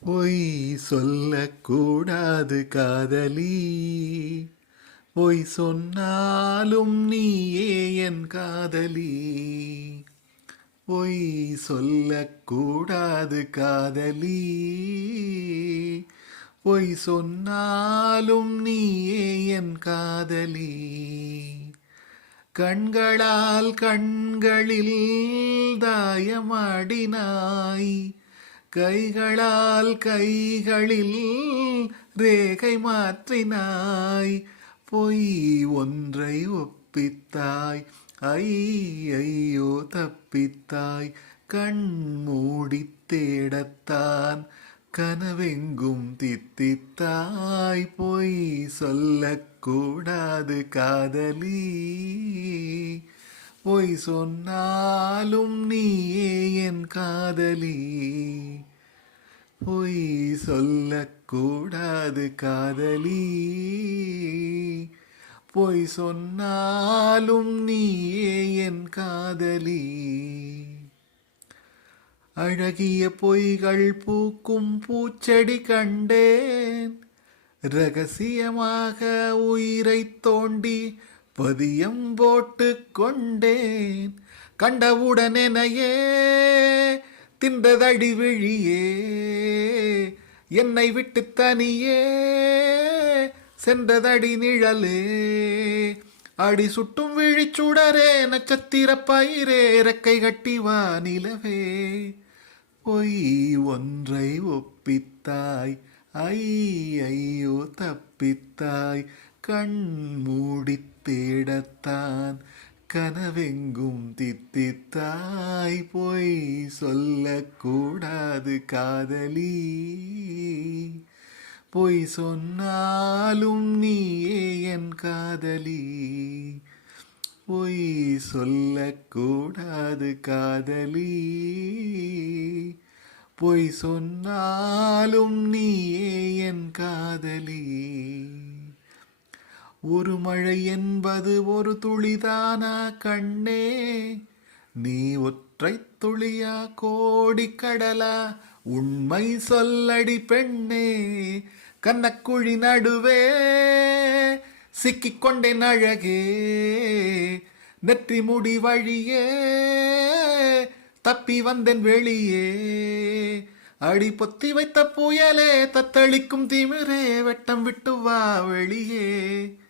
பொய் சொல்லக்கூடாது காதலி. பொய் சொன்னாலும் நீயே என் காதலி. பொய் சொல்லக்கூடாது காதலி. பொய் சொன்னாலும் நீயே என் காதலி. கண்களால் கண்களில் தாயமாடினாய். கைகளால் கைகளில் ரேகை மாற்றினாய். பொய் ஒன்றை ஒப்பித்தாய் ஐ ஐயோ தப்பித்தாய். கண் மூடி தேடத்தான் கனவெங்கும் தித்தித்தாய். பொய் சொல்லக்கூடாது காதலி. பொய் சொன்னாலும் நீயே என் காதலி. பொய் சொல்லக்கூடாது காதலி. பொய் சொன்னாலும் நீயே என் காதலி. அழகிய பொய்கள் பூக்கும் பூச்செடி கண்டேன். ரகசியமாக உயிரை தோண்டி பதியம் போட்டு கொண்டேன். கண்டவுடனேனையே தின்றதடி விழியே என்னை விட்டு தனியே சென்றதடி நிழலே. அடி சுட்டும் விழிச்சுடரே நட்சத்திர பயிரே இறக்கை கட்டி வா நிலவே பொய் ஒன்றை ஒப்பித்தாய் ஐ ஐயோ தப்பித்தாய் கண் மூடித் தேடத்தான் கனவெங்கும் தித்தித்தாய் போய் சொல்லக்கூடாது காதலி. பொய் சொன்னாலும் நீயே என் காதலி. பொய் சொல்லக்கூடாது காதலி. பொய் சொன்னாலும் நீயே என் காதலி. ஒரு மழை என்பது ஒரு துளிதானா கண்ணே? நீ ஒற்றை துளியா கோடி கடலா உண்மை சொல்லடி பெண்ணே கண்ணக்குழி நடுவே சிக்கிக்கொண்டேன் அழகே. நெற்றி முடி வழியே தப்பி வந்தேன் வெளியே. அடி பொத்தி வைத்த புயலே தத்தளிக்கும் திமிரே வெட்டம் விட்டு வா வெளியே.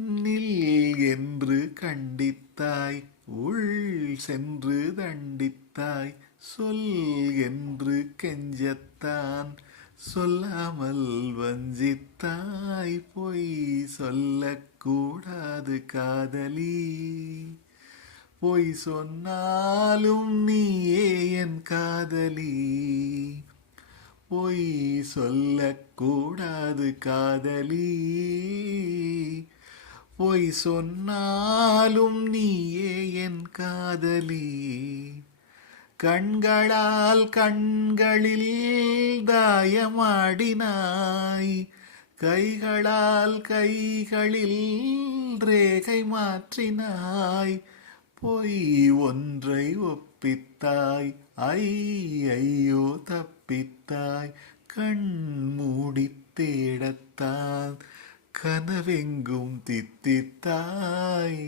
நில் என்று கண்டித்தாய் உள் சென்று தண்டித்தாய் சொல் என்று கெஞ்சத்தான் சொல்லாமல் வஞ்சித்தாய் பொய் சொல்லக்கூடாது காதலி. பொய் சொன்னாலும் நீயே என் காதலி. பொய் சொல்லக்கூடாது காதலி. பொய் சொன்னாலும் நீயே என் காதலி. கண்களால் கண்களில் தாயமாடினாய். கைகளால் கைகளில் ரேகை மாற்றினாய். பொய் ஒன்றை ஒப்பித்தாய் ஐ ஐயோ தப்பித்தாய். கண் மூடித் தேடத்தான் கனவெங்கும் தித்தித்தாய்.